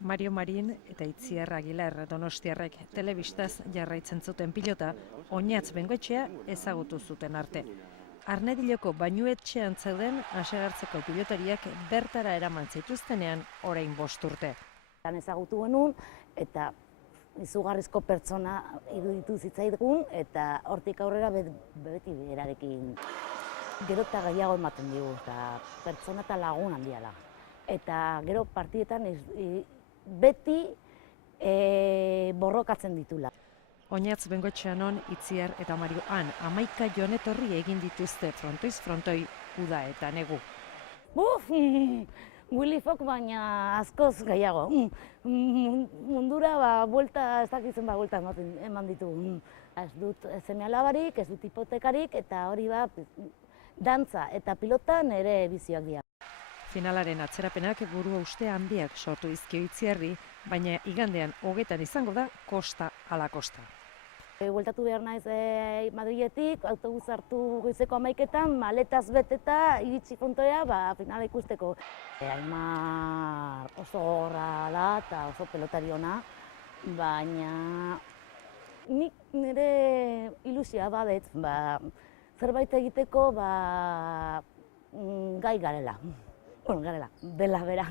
Mario Marin eta Itziar Aguilar donostiarrek telebistaz jarraitzen zuten pilota, Oñatz Bengoetxea ezagutu zuten arte. Arnediloko bainuetxean zeuden hasegartzeko pilotariak bertara eraman zituztenean orain 5 urte. Lan ezagutu genuen eta izugarrizko pertsona iruditu zitzaigun eta hortik aurrera beti berarekin gero eta gehiago ematen digu eta pertsona eta lagun handia da. Eta gero partidetan beti borrokatzen ditula. Oñatz Bengoetxean on, Itziar eta Mario han 11 joan-etorri egin dituzte frontoiz frontoi uda eta negu. Willy Fogg baina askoz gehiago. Mundura buelta, ez dakitzen buelta eman ditugu. Ez dut seme-alabarik, ez dut hipotekarik eta hori dantza eta pilota nire bizioak dira. Finalaren atzerapenak burua uste handiak sortu dizkio Itziarri, baina igandean 20 izango da kosta ala kosta. Bueltatu behar naiz Madriletik, autobus hartu goizeko 11etan, maletaz beteta iritsi frontoia finala ikusteko. Aimar oso gorra da eta oso pelotari ona, baina nik nire ilusioa badet, zerbait egiteko gai garela. Bueno, garela, dela bera.